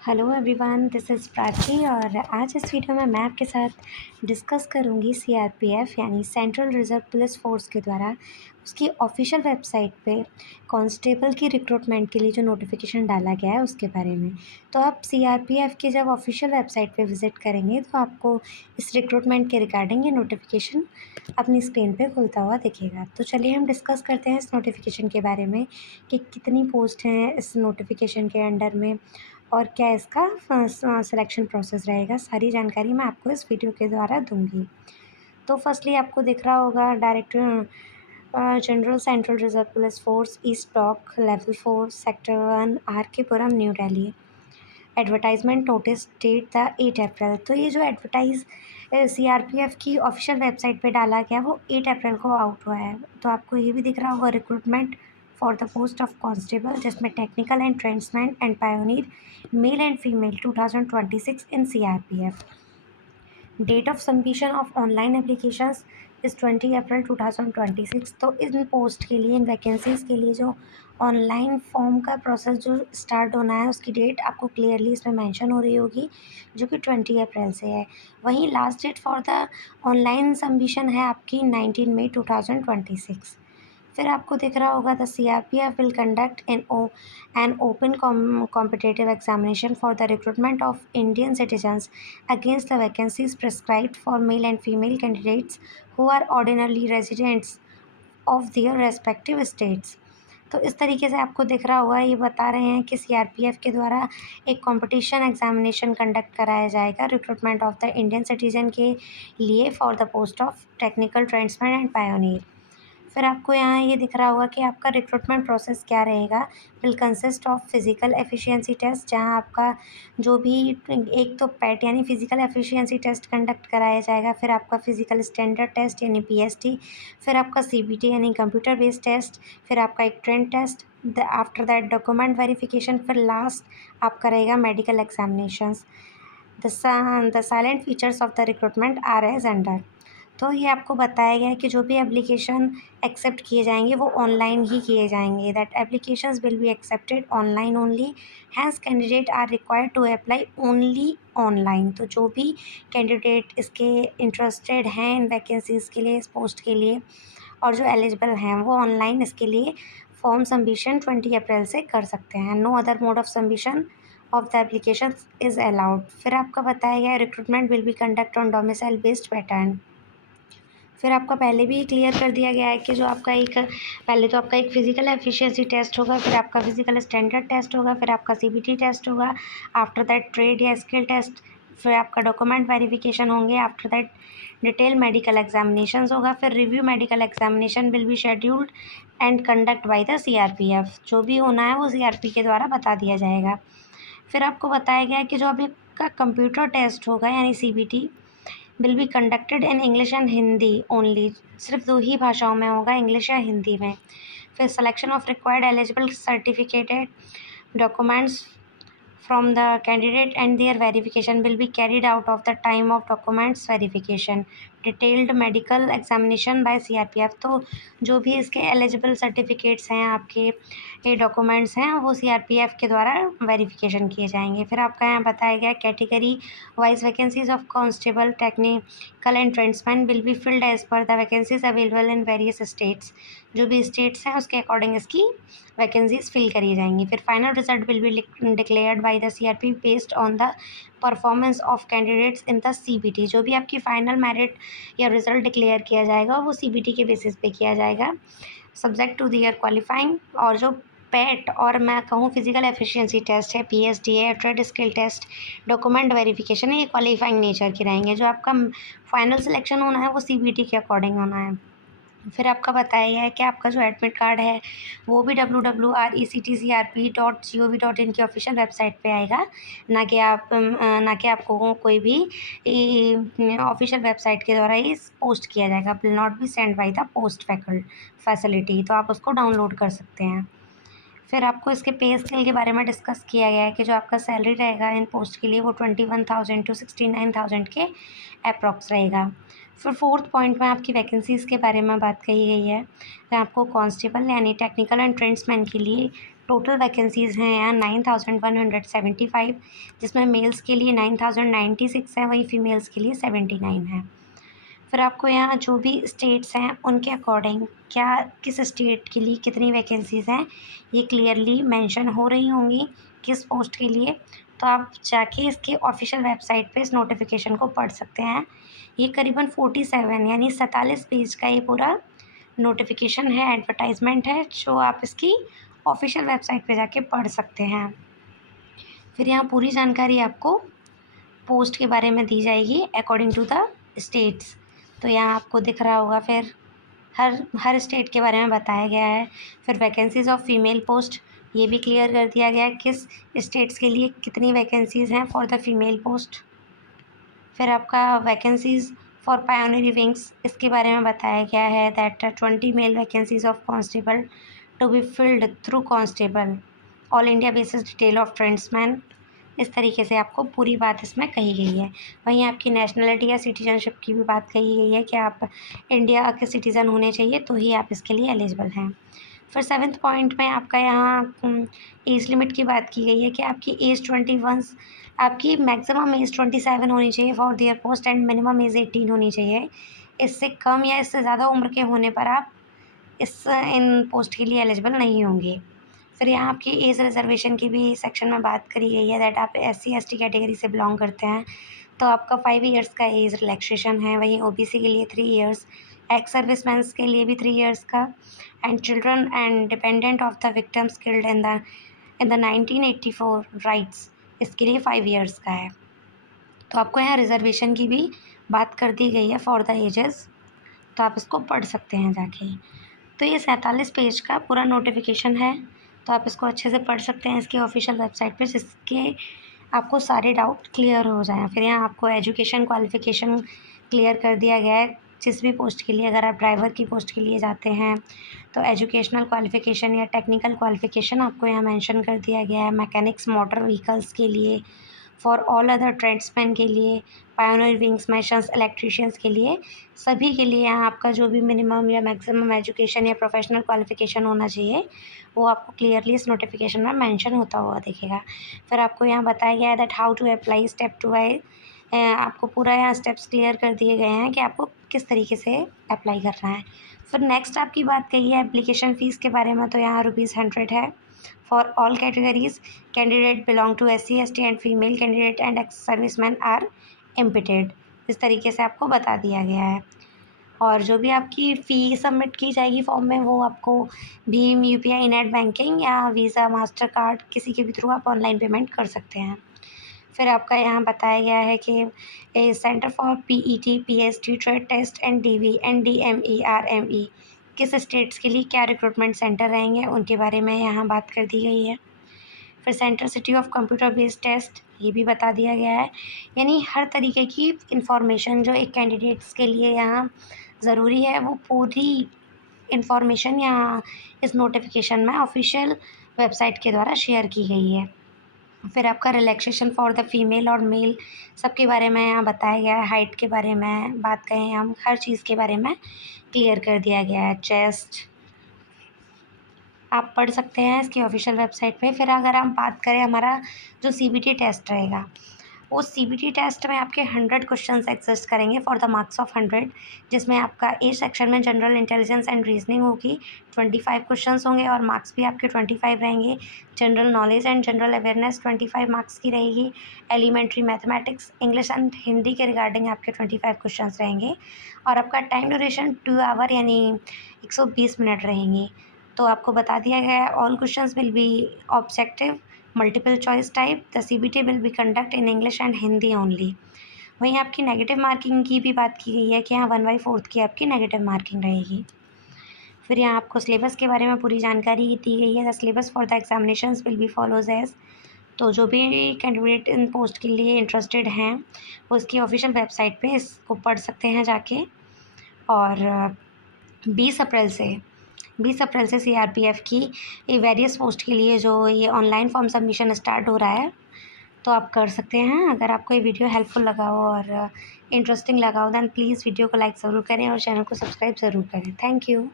Hello everyone, this is Prachi और आज इस वीडियो में मैं आपके साथ डिस्कस करूंगी सीआरपीएफ यानी सेंट्रल रिजर्व पुलिस फोर्स के द्वारा उसकी ऑफिशियल वेबसाइट पे कांस्टेबल की रिक्रूटमेंट के लिए जो नोटिफिकेशन डाला गया है उसके बारे में। तो आप सीआरपीएफ की जब ऑफिशियल वेबसाइट पे विज़िट करेंगे तो आपको इस रिक्रूटमेंट के रिगार्डिंग ये नोटिफिकेशन अपनी स्क्रीन पे खुलता हुआ दिखेगा। तो चलिए हम डिस्कस करते हैं इस नोटिफिकेशन के बारे में कि कितनी पोस्ट हैं इस नोटिफिकेशन के अंडर में और क्या इसका सिलेक्शन प्रोसेस रहेगा। सारी जानकारी मैं आपको इस वीडियो के द्वारा दूंगी। तो फर्स्टली आपको दिख रहा होगा director general central reserve police force east block level 4 sector 1 R K Puram new Delhi. Advertisement notice date the 8 April. तो ये जो एडवर्टाइज सीआरपीएफ की ऑफिशियल वेबसाइट पे डाला गया वो 8 अप्रैल को आउट हुआ है। तो आपको ये भी दिख रहा होगा recruitment for the post of constable, जिसमें technical and tradesman and pioneer male and female 2026 in CRPF. Date of submission of online applications is 20 अप्रैल 2026। तो इन पोस्ट के लिए, इन वैकेंसीज़ के लिए जो ऑनलाइन फॉर्म का प्रोसेस जो स्टार्ट होना है उसकी डेट आपको क्लियरली इसमें मेंशन हो रही होगी, जो कि 20 अप्रैल से है। वहीं last date for the online submission है आपकी 19 मई 2026। फिर आपको दिख रहा होगा the CRPF will conduct an open competitive examination for the recruitment of Indian citizens against the vacancies prescribed for male and female candidates who are ordinarily residents of their respective states। तो इस तरीके से आपको दिख रहा होगा, ये बता रहे हैं कि सीआरपीएफ के द्वारा एक कंपटीशन एग्जामिनेशन कंडक्ट कराया जाएगा recruitment of the Indian citizen के लिए for the post of technical tradesman and pioneer. फिर आपको यहाँ ये दिख रहा होगा कि आपका रिक्रूटमेंट प्रोसेस क्या रहेगा। Will consist of physical efficiency test, जहाँ आपका जो भी एक तो पैट यानी फिजिकल एफिशिएंसी टेस्ट कंडक्ट कराया जाएगा। फिर आपका फिजिकल स्टैंडर्ड टेस्ट यानी पीएसटी। फिर आपका सीबीटी यानी कंप्यूटर बेस्ड टेस्ट। फिर आपका एक trade test. After that document verification. फिर लास्ट आपका रहेगा medical examinations. The salient features of the recruitment are as under. तो ये आपको बताया गया है कि जो भी एप्लीकेशन एक्सेप्ट किए जाएंगे वो ऑनलाइन ही किए जाएंगे। That applications will be accepted online only. Hence candidate are required to apply only online. तो जो भी कैंडिडेट इसके इंटरेस्टेड हैं इन वैकेंसीज़ के लिए, इस पोस्ट के लिए, और जो एलिजिबल हैं वो ऑनलाइन इसके लिए फॉर्म सबमिशन 20 अप्रैल से कर सकते हैं। No other mode of submission of the application is allowed. फिर आपका बताया गया recruitment will be conduct on domicile based pattern. फिर आपका पहले भी क्लियर कर दिया गया है कि जो आपका एक पहले तो आपका एक फ़िज़िकल एफिशिएंसी टेस्ट होगा, फिर आपका फ़िज़िकल स्टैंडर्ड टेस्ट होगा, फिर आपका सीबीटी टेस्ट होगा, आफ्टर दैट ट्रेड या स्किल टेस्ट, फिर आपका डॉक्यूमेंट वेरिफिकेशन होंगे, after that detail medical examinations होगा, फिर review medical examination will be scheduled and conduct by the CRPF. जो भी होना है वो सीआरपी के द्वारा बता दिया जाएगा। फिर आपको बताया गया है कि जो अभी का कंप्यूटर टेस्ट होगा यानी CBT will be conducted in English and Hindi only. सिर्फ दो ही भाषाओं में होगा, इंग्लिश या हिंदी में। फिर selection of required eligible certificated documents from the candidate and their verification will be carried out of the time of documents verification। Detailed medical examination by CRPF. तो जो भी इसके एलिजिबल सर्टिफिकेट्स हैं, आपके ये डॉक्यूमेंट्स हैं, वो सीआरपीएफ के द्वारा वेरिफिकेशन किए जाएंगे। फिर आपका यहाँ बताया गया category wise vacancies of constable technical and tradesman will be filled as per the vacancies available in various states. जो भी स्टेट्स हैं उसके अकॉर्डिंग इसकी वैकेंसीज फिल करी जाएंगी। फिर final result will be declared by the CRP based on the performance of candidates in the CBT. जो भी आपकी फाइनल मेरिट या रिजल्ट डिक्लेयर किया जाएगा वो सीबीटी के बेसिस पे किया जाएगा, सब्जेक्ट टू दियर क्वालिफाइंग। और जो पैट और मैं कहूँ फिजिकल एफिशिएंसी टेस्ट है, पीएसटी है, trade skill test, document verification है, ये क्वालिफाइंग नेचर के रहेंगे। जो आपका फाइनल सिलेक्शन होना है वो सीबीटी के अकॉर्डिंग होना है। फिर आपका बताया गया है कि आपका जो एडमिट कार्ड है वो भी www.rectcrp.gov.in की ऑफिशियल वेबसाइट पे आएगा, ना कि आपको कोई भी ऑफिशियल वेबसाइट के द्वारा ही पोस्ट किया जाएगा। Will not be send by the post facility. तो आप उसको डाउनलोड कर सकते हैं। फिर आपको इसके पे स्केल के बारे में डिस्कस किया गया है कि जो आपका सैलरी रहेगा इन पोस्ट के लिए वो 21,000 to 69,000 के अप्रॉक्स रहेगा। फिर फोर्थ पॉइंट में आपकी वैकेंसीज़ के बारे में बात कही गई है। तो आपको कांस्टेबल यानी टेक्निकल एंड ट्रेंड्समैन के लिए टोटल वैकेंसीज़ हैं यहाँ 9175, जिसमें मेल्स के लिए 9096 है, वहीं फीमेल्स के लिए 79 है। फिर आपको यहाँ जो भी स्टेट्स हैं उनके अकॉर्डिंग क्या किस स्टेट के लिए कितनी वैकेंसीज़ हैं ये क्लियरली मेंशन हो रही होंगी किस पोस्ट के लिए, तो आप जाके इसके ऑफिशियल वेबसाइट पे इस नोटिफिकेशन को पढ़ सकते हैं। ये करीबन 47 यानी 47 पेज का ये पूरा नोटिफिकेशन है, एडवर्टाइजमेंट है, जो आप इसकी ऑफिशियल वेबसाइट पे जाके पढ़ सकते हैं। फिर यहाँ पूरी जानकारी आपको पोस्ट के बारे में दी जाएगी अकॉर्डिंग टू द स्टेट्स। तो यहाँ आपको दिख रहा होगा, फिर हर स्टेट के बारे में बताया गया है। फिर वैकेंसीज़ ऑफ फीमेल पोस्ट ये भी क्लियर कर दिया गया है किस स्टेट्स के लिए कितनी वैकेंसीज़ हैं फॉर द फीमेल पोस्ट। फिर आपका वैकेंसीज़ फॉर पायोनियरी विंग्स इसके बारे में बताया गया है that 20 male vacancies of constable to be filled through constable all India basis detail of tradesman. इस तरीके से आपको पूरी बात इसमें कही गई है। वहीं आपकी नेशनलिटी या सिटीजनशिप की भी बात कही गई है कि आप इंडिया के सिटीज़न होने चाहिए तो ही आप इसके लिए एलिजिबल हैं। फिर 7th पॉइंट में आपका यहाँ एज लिमिट की बात की गई है कि आपकी एज 21, आपकी मैक्सिमम एज 27 होनी चाहिए for their post and minimum age 18 होनी चाहिए। इससे कम या इससे ज़्यादा उम्र के होने पर आप इन पोस्ट के लिए एलिजिबल नहीं होंगे। फिर यहाँ आपकी एज रिजर्वेशन की भी सेक्शन में बात करी गई है दैट आप SC/ST कैटेगरी से बिलोंग करते हैं तो आपका 5 इयर्स का एज रिलैक्सेशन है। वहीं OBC के लिए 3 इयर्स, एक्स सर्विसमैन के लिए भी 3 इयर्स का, and children and dependent of the victims killed in the 1984 rights इसके लिए 5 इयर्स का है। तो आपको यहाँ रिजर्वेशन की भी बात कर दी गई है फॉर द एजेस, तो आप इसको पढ़ सकते हैं जाके। तो ये 47 पेज का पूरा नोटिफिकेशन है, तो आप इसको अच्छे से पढ़ सकते हैं इसकी ऑफिशियल वेबसाइट पे, जिसके आपको सारे डाउट क्लियर हो जाएं। फिर यहाँ आपको एजुकेशन क्वालिफ़िकेशन क्लियर कर दिया गया है जिस भी पोस्ट के लिए। अगर आप ड्राइवर की पोस्ट के लिए जाते हैं तो एजुकेशनल क्वालिफ़िकेशन या टेक्निकल क्वालिफ़िकेशन आपको यहाँ मेंशन कर दिया गया है। मैकेनिक्स मोटर व्हीकल्स के लिए, फॉर ऑल अदर ट्रेड्समैन के लिए, पायोनियर विंग्स मैशंस इलेक्ट्रीशियंस के लिए, सभी के लिए यहाँ आपका जो भी मिनिमम या मैक्सिमम एजुकेशन या प्रोफेशनल क्वालिफ़िकेशन होना चाहिए वो आपको क्लियरली इस नोटिफिकेशन में मेंशन होता हुआ दिखेगा। फिर आपको यहाँ बताया गया है that how to apply step 2 है। आपको पूरा यहाँ स्टेप्स क्लियर कर दिए गए हैं कि आपको किस तरीके से अप्लाई करना है। फिर नेक्स्ट आपकी बात कही है एप्लीकेशन फ़ीस के बारे में, तो यहाँ ₹100 है for all categories. Candidate belong to SC/ST and female candidate and ex serviceman are exempted. इस तरीके से आपको बता दिया गया है। और जो भी आपकी फ़ी सबमिट की जाएगी फॉर्म में वो आपको भीम UPI नेट बैंकिंग या वीज़ा मास्टर कार्ड किसी के भी थ्रू आप ऑनलाइन पेमेंट कर सकते हैं। फिर आपका यहाँ बताया गया है कि centre for PET PST trade test NDV NDME RME किस स्टेट्स के लिए क्या रिक्रूटमेंट सेंटर रहेंगे उनके बारे में यहाँ बात कर दी गई है। फिर centre city of computer based test ये भी बता दिया गया है। यानी हर तरीके की इंफॉर्मेशन जो एक कैंडिडेट्स के लिए यहाँ ज़रूरी है वो पूरी इंफॉर्मेशन यहाँ इस नोटिफिकेशन में ऑफिशियल वेबसाइट के द्वारा शेयर की गई है। फिर आपका रिलैक्सेशन फॉर द फीमेल और मेल सबके बारे में यहाँ बताया गया है। हाइट के बारे में बात करें हम, हर चीज़ के बारे में क्लियर कर दिया गया है। चेस्ट आप पढ़ सकते हैं इसकी ऑफिशियल वेबसाइट पे। फिर अगर हम बात करें हमारा जो CBT टेस्ट रहेगा, उस CBT टेस्ट में आपके 100 क्वेश्चंस एग्जिस्ट करेंगे फॉर द मार्क्स ऑफ 100, जिसमें आपका ए सेक्शन में जनरल इंटेलिजेंस एंड रीजनिंग होगी, 25 क्वेश्चंस होंगे और मार्क्स भी आपके 25 रहेंगे। General knowledge and general awareness 25 marks की रहेगी। Elementary mathematics, English and Hindi के रिगार्डिंग आपके 25 क्वेश्चंस रहेंगे और आपका टाइम ड्यूरेशन 2 आवर यानी 120 मिनट रहेंगी। तो आपको बता दिया गया है all questions will be objective multiple choice type. The CBT will be conduct in English and Hindi only. वहीं आपकी नेगेटिव मार्किंग की भी बात की गई है कि यहाँ 1/4 की आपकी नेगेटिव मार्किंग रहेगी। फिर यहाँ आपको सिलेबस के बारे में पूरी जानकारी दी गई है। The syllabus for the examinations will be follows as. तो जो भी कैंडिडेट इन पोस्ट के लिए इंटरेस्टेड हैं वो इसकी ऑफिशियल वेबसाइट पे इसको पढ़ सकते हैं जाके। और 20 अप्रैल से CRPF की वेरियस पोस्ट के लिए जो ये ऑनलाइन फॉर्म सबमिशन स्टार्ट हो रहा है, तो आप कर सकते हैं। अगर आपको ये वीडियो हेल्पफुल लगा हो और इंटरेस्टिंग लगा हो देन प्लीज़ वीडियो को लाइक ज़रूर करें और चैनल को सब्सक्राइब ज़रूर करें। Thank you.